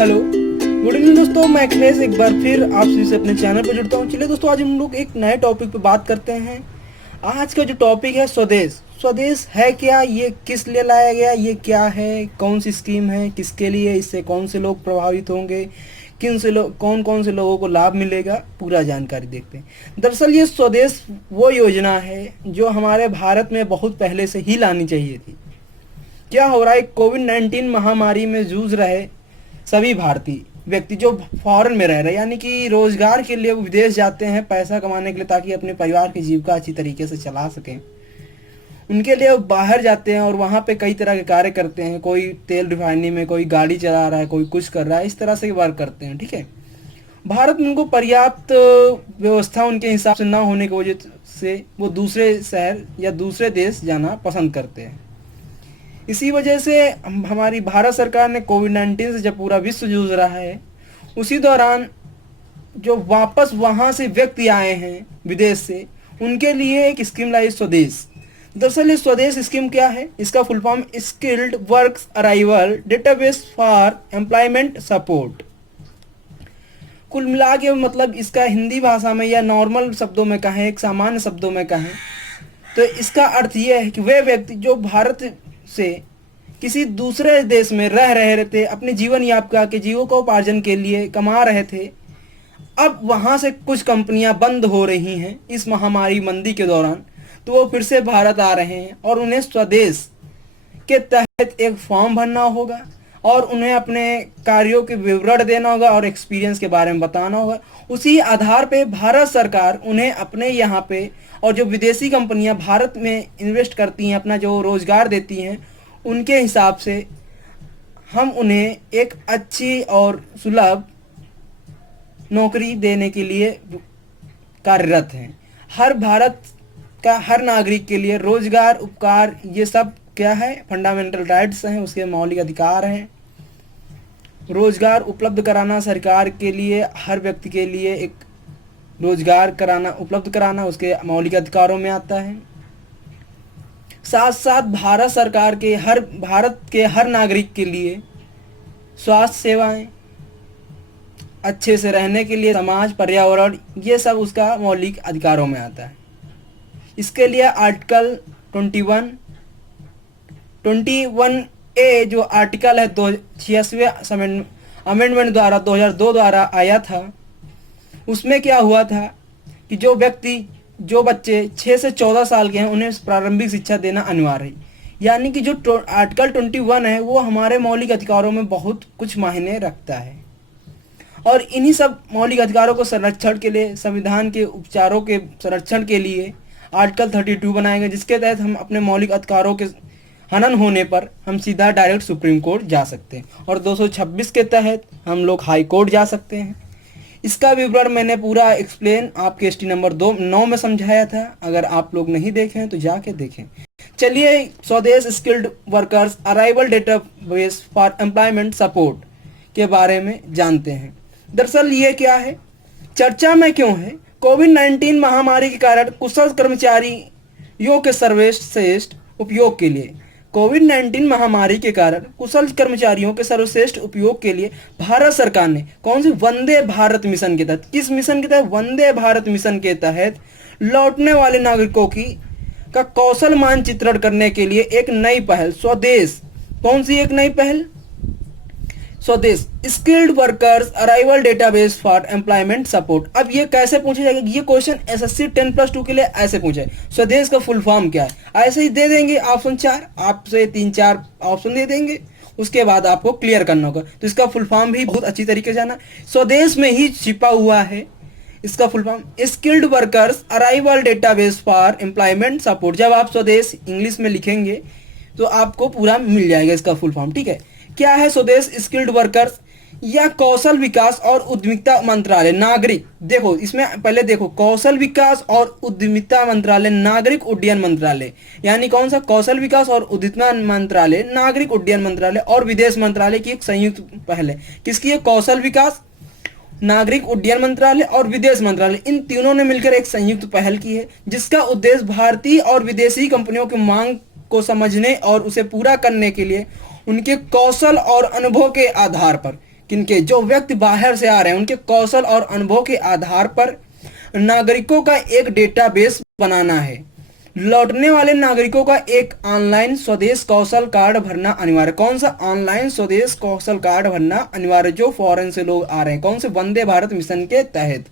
Hello, good evening दोस्तों। मैं अखिलेश एक बार फिर आप सभी से अपने चैनल पर जुड़ता हूँ। चलिए दोस्तों, आज हम लोग एक नए टॉपिक पे बात करते हैं। आज का जो टॉपिक है स्वदेश। स्वदेश है क्या, ये किस लिए लाया गया, ये क्या है, कौन सी स्कीम है, किसके लिए, इससे कौन से लोग प्रभावित होंगे, किन से लोग, कौन कौन से लोगों को लाभ मिलेगा, पूरा जानकारी देखते हैं। दरअसल ये स्वदेश वो योजना है जो हमारे भारत में बहुत पहले से ही लानी चाहिए थी। क्या हो रहा है, कोविड-19 महामारी में जूझ रहे सभी भारतीय व्यक्ति जो फॉरेन में रह रहे, यानी कि रोजगार के लिए वो विदेश जाते हैं पैसा कमाने के लिए, ताकि अपने परिवार की जीविका अच्छी तरीके से चला सकें। उनके लिए वो बाहर जाते हैं और वहाँ पे कई तरह के कार्य करते हैं। कोई तेल रिफाइनरी में, कोई गाड़ी चला रहा है, कोई कुछ कर रहा है, इस तरह से वर्क करते हैं। ठीक है, भारत में उनको पर्याप्त व्यवस्था उनके हिसाब से ना होने की वजह से वो दूसरे शहर या दूसरे देश जाना पसंद करते हैं। इसी वजह से हमारी भारत सरकार ने कोविड-19 से जब पूरा विश्व जूझ रहा है, उसी दौरान जो वापस वहाँ से व्यक्ति आए हैं विदेश से, उनके लिए एक स्कीम लाई, स्वदेश। दरअसल ये स्वदेश स्कीम क्या है, इसका full form skilled works arrival database for employment support. कुल मिला के मतलब इसका हिंदी भाषा में या नॉर्मल शब्दों में कहें, एक सामान्य शब्दों में कहें, तो इसका अर्थ यह है कि वे व्यक्ति जो भारत से किसी दूसरे देश में रह रहे थे, अपने जीवन यापका के जीविकोपार्जन के लिए कमा रहे थे, अब वहाँ से कुछ कंपनियां बंद हो रही हैं इस महामारी मंदी के दौरान, तो वो फिर से भारत आ रहे हैं और उन्हें स्वदेश के तहत एक फॉर्म भरना होगा और उन्हें अपने कार्यों के विवरण देना होगा और एक्सपीरियंस के बारे में बताना होगा। उसी आधार पे भारत सरकार उन्हें अपने यहाँ पे, और जो विदेशी कंपनियां भारत में इन्वेस्ट करती हैं, अपना जो रोज़गार देती हैं, उनके हिसाब से हम उन्हें एक अच्छी और सुलभ नौकरी देने के लिए कार्यरत हैं। हर भारत का हर नागरिक के लिए रोजगार, उपकार, ये सब क्या है, फंडामेंटल राइट्स हैं, उसके मौलिक अधिकार हैं। रोजगार उपलब्ध कराना सरकार के लिए, हर व्यक्ति के लिए एक रोजगार कराना, उपलब्ध कराना उसके मौलिक अधिकारों में आता है। साथ साथ भारत सरकार के भारत के हर नागरिक के लिए स्वास्थ्य सेवाएं, अच्छे से रहने के लिए समाज, पर्यावरण, ये सब उसका मौलिक अधिकारों में आता है। इसके लिए आर्टिकल 21A जो आर्टिकल है 86वें अमेंडमेंट द्वारा 2002 द्वारा आया था, उसमें क्या हुआ था कि जो बच्चे 6 से 14 साल के हैं उन्हें प्रारंभिक शिक्षा देना अनिवार्य है। यानी कि जो आर्टिकल 21 है वो हमारे मौलिक अधिकारों में बहुत कुछ मायने रखता है। और इन्हीं सब मौलिक अधिकारों को संरक्षण के लिए, संविधान के उपचारों के संरक्षण के लिए आर्टिकल 32 बनाया गया, जिसके तहत हम अपने मौलिक अधिकारों के हनन होने पर हम सीधा डायरेक्ट सुप्रीम कोर्ट जा सकते हैं, और 226 के तहत हम लोग हाई कोर्ट जा सकते हैं। इसका विवरण मैंने पूरा एक्सप्लेन आपके एसटी नंबर 9 में समझाया था, अगर आप लोग नहीं देखें तो जाके देखें। चलिए स्वदेश skilled workers arrival database for employment support के बारे में जानते हैं। दरअसल ये क्या है, चर्चा में क्यों है, कोविड-19 महामारी के कारण कुशल कर्मचारियों के सर्वश्रेष्ठ उपयोग के लिए, कोविड-19 महामारी के कारण कुशल कर्मचारियों के सर्वश्रेष्ठ उपयोग के लिए भारत सरकार ने कौन सी, वंदे भारत मिशन के तहत, किस मिशन के तहत, वंदे भारत मिशन के तहत लौटने वाले नागरिकों का कौशल मानचित्रण करने के लिए एक नई पहल, स्वदेश, कौन सी एक नई पहल, स्वदेश skilled workers arrival database for employment support. अब ये कैसे पूछा जाएगा, ये क्वेश्चन एसएससी 10+2 के लिए ऐसे पूछे, स्वदेश का फुल फॉर्म क्या है, ऐसे ही दे देंगे ऑप्शन 4, आपसे 3-4 ऑप्शन दे देंगे, उसके बाद आपको क्लियर करना होगा। तो इसका फुल फॉर्म भी बहुत अच्छी तरीके से जाना, स्वदेश में ही छिपा हुआ है इसका full form, skilled workers arrival database for employment support. जब आप स्वदेश इंग्लिश में लिखेंगे तो आपको पूरा मिल जाएगा इसका फुल फॉर्म। ठीक है, क्या है स्वदेश स्किल्ड वर्कर्स, या कौशल विकास और उद्यमिता मंत्रालय, नागरिक, देखो इसमें पहले देखो, कौशल विकास और उद्यमिता मंत्रालय, नागरिक उड्डयन मंत्रालय, यानी कौन सा, कौशल विकास और उद्यमिता मंत्रालय, नागरिक उड्डयन मंत्रालय और विदेश मंत्रालय की एक संयुक्त पहल है। किसकी है, कौशल विकास, नागरिक उड्डयन मंत्रालय और विदेश मंत्रालय, इन तीनों ने मिलकर एक संयुक्त पहल की है, जिसका उद्देश्य भारतीय और विदेशी कंपनियों की मांग को समझने और उसे पूरा करने के लिए उनके कौशल और अनुभव के आधार पर किनके, जो व्यक्ति बाहर से आ रहे हैं उनके कौशल और अनुभव के आधार पर नागरिकों का एक डेटाबेस बनाना है। लौटने वाले नागरिकों का एक ऑनलाइन स्वदेश कौशल कार्ड भरना अनिवार्य। कौन सा ऑनलाइन स्वदेश कौशल कार्ड भरना अनिवार्य, जो फॉरेन से लोग आ रहे हैं, कौन से, वंदे भारत मिशन के तहत।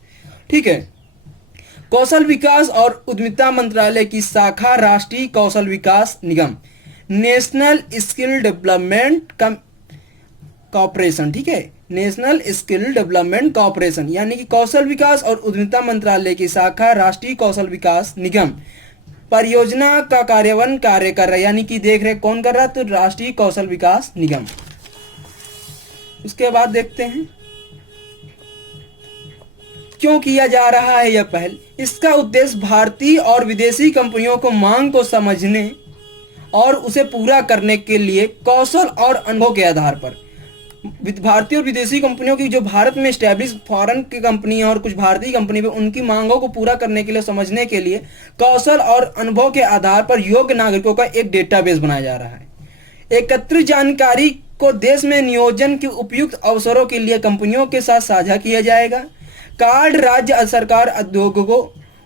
ठीक है। कौशल विकास और उद्यमिता मंत्रालय की शाखा राष्ट्रीय कौशल विकास निगम, नेशनल स्किल डेवलपमेंट कॉर्पोरेशन। ठीक है, नेशनल स्किल डेवलपमेंट कॉर्पोरेशन, यानी कि कौशल विकास और उद्यमिता मंत्रालय की शाखा राष्ट्रीय कौशल विकास निगम परियोजना का कार्यान्वयन कार्य कर रहा है, यानी कि देख रेख कौन कर रहा है, तो राष्ट्रीय कौशल विकास निगम। उसके बाद देखते हैं क्यों किया जा रहा है यह पहल। इसका उद्देश्य भारतीय और विदेशी कंपनियों को मांग को समझने और उसे पूरा करने के लिए कौशल और अनुभव के आधार पर भारतीय और विदेशी कंपनियों की, जो भारत में स्टैब्लिश फॉरेन की कंपनी और कुछ भारतीय कंपनी पे, उनकी मांगों को पूरा करने के लिए, समझने के लिए कौशल और अनुभव के आधार पर योग्य नागरिकों का एक डेटाबेस बनाया जा रहा है। एकत्रित जानकारी को देश में नियोजन के उपयुक्त अवसरों के लिए कंपनियों के साथ साझा किया जाएगा। कार्ड राज्य सरकार,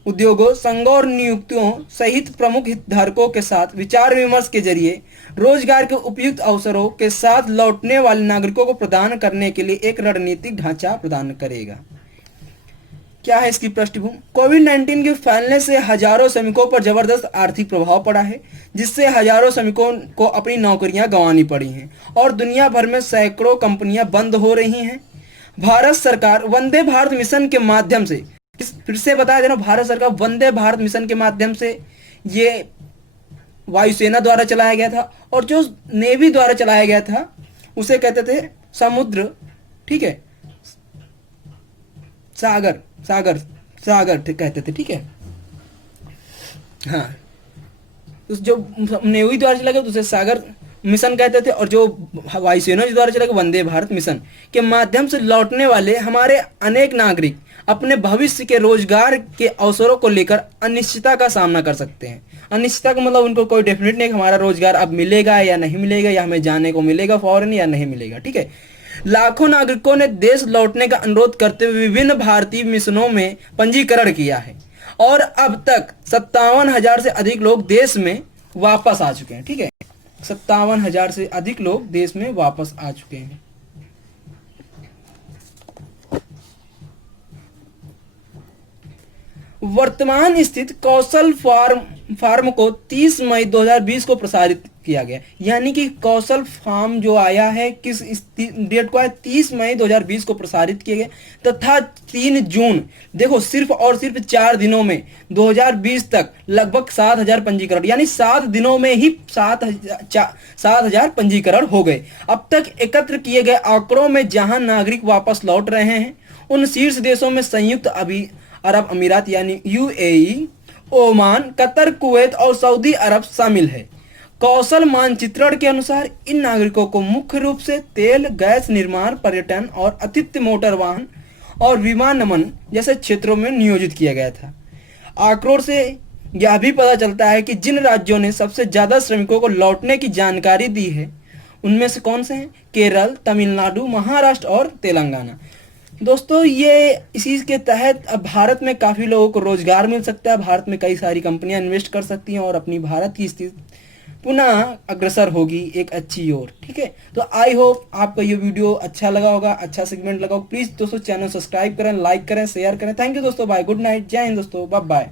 उद्योगों, संघों और नियुक्तियों सहित प्रमुख हितधारकों के साथ विचार विमर्श के जरिए रोजगार के उपयुक्त अवसरों के साथ लौटने वाले नागरिकों को प्रदान करने के लिए एक रणनीतिक ढांचा प्रदान करेगा। क्या है इसकी पृष्ठभूमि। कोविड-19 के फैलने से हजारों श्रमिकों पर जबरदस्त आर्थिक प्रभाव पड़ा है, जिससे हजारों श्रमिकों को अपनी नौकरियां गंवानी पड़ी हैं और दुनिया भर में सैकड़ों कंपनियां बंद हो रही हैं। भारत सरकार वंदे भारत मिशन के माध्यम से, फिर से बताया देना, भारत सरकार वंदे भारत मिशन के माध्यम से, ये वायुसेना द्वारा चलाया गया था, और जो नेवी द्वारा चलाया गया था उसे कहते थे समुद्र, ठीक है, सागर सागर सागर कहते थे। ठीक है, हाँ, जो नेवी द्वारा चलाया गया उसे सागर मिशन कहते थे, और जो वायुसेना द्वारा चला गया वंदे भारत मिशन के माध्यम से लौटने वाले हमारे अनेक नागरिक अपने भविष्य के रोजगार के अवसरों को लेकर अनिश्चितता का सामना कर सकते हैं। अनिश्चितता का मतलब उनको कोई डेफिनेट नहीं कि हमारा रोजगार अब मिलेगा या नहीं मिलेगा, या हमें जाने को मिलेगा फॉरेन या नहीं मिलेगा। ठीक है, लाखों नागरिकों ने देश लौटने का अनुरोध करते हुए विभिन्न भारतीय मिशनों में पंजीकरण किया है, और अब तक 57,000 से अधिक लोग देश में वापस आ चुके हैं। ठीक है, 57,000 से अधिक लोग देश में वापस आ चुके हैं। वर्तमान स्थित कौशल फार्म को 30 मई 2020 को प्रसारित किया गया, यानी कि कौशल फार्म जो आया है किस डेट को है, 30 मई 2020 को प्रसारित किया गया, तथा 3 जून, देखो सिर्फ और सिर्फ 4 दिनों में 2020 तक लगभग 7,000 पंजीकरण, यानी 7 दिनों में ही 7,000 पंजीकरण हो गए। अब तक एकत्र किए गए आंकड़ों में जहां नागरिक वापस लौट रहे हैं उन शीर्ष देशों में संयुक्त अरब अमीरात यानी यूएई, ओमान, कतर, कुवैत और सऊदी अरब शामिल है। कौशल मानचित्रण के अनुसार इन नागरिकों को मुख्य रूप से तेल, गैस निर्माण, पर्यटन और आतिथ्य, मोटर वाहन और विमानन जैसे क्षेत्रों में नियोजित किया गया था। आंकड़ों से यह भी पता चलता है कि जिन राज्यों ने सबसे ज्यादा श्रमिकों को लौटने की जानकारी दी है उनमें से कौन से हैं, केरल, तमिलनाडु, महाराष्ट्र और तेलंगाना। दोस्तों, ये इसी के तहत अब भारत में काफ़ी लोगों को रोजगार मिल सकता है, भारत में कई सारी कंपनियां इन्वेस्ट कर सकती हैं और अपनी भारत की स्थिति पुनः अग्रसर होगी एक अच्छी ओर। ठीक है, तो आई होप आपको ये वीडियो अच्छा लगा होगा, अच्छा सेगमेंट लगा होगा। प्लीज़ दोस्तों चैनल सब्सक्राइब करें, लाइक करें, शेयर करें। थैंक यू दोस्तों, बाय, गुड नाइट, जय हिंद दोस्तों, बाय बाय।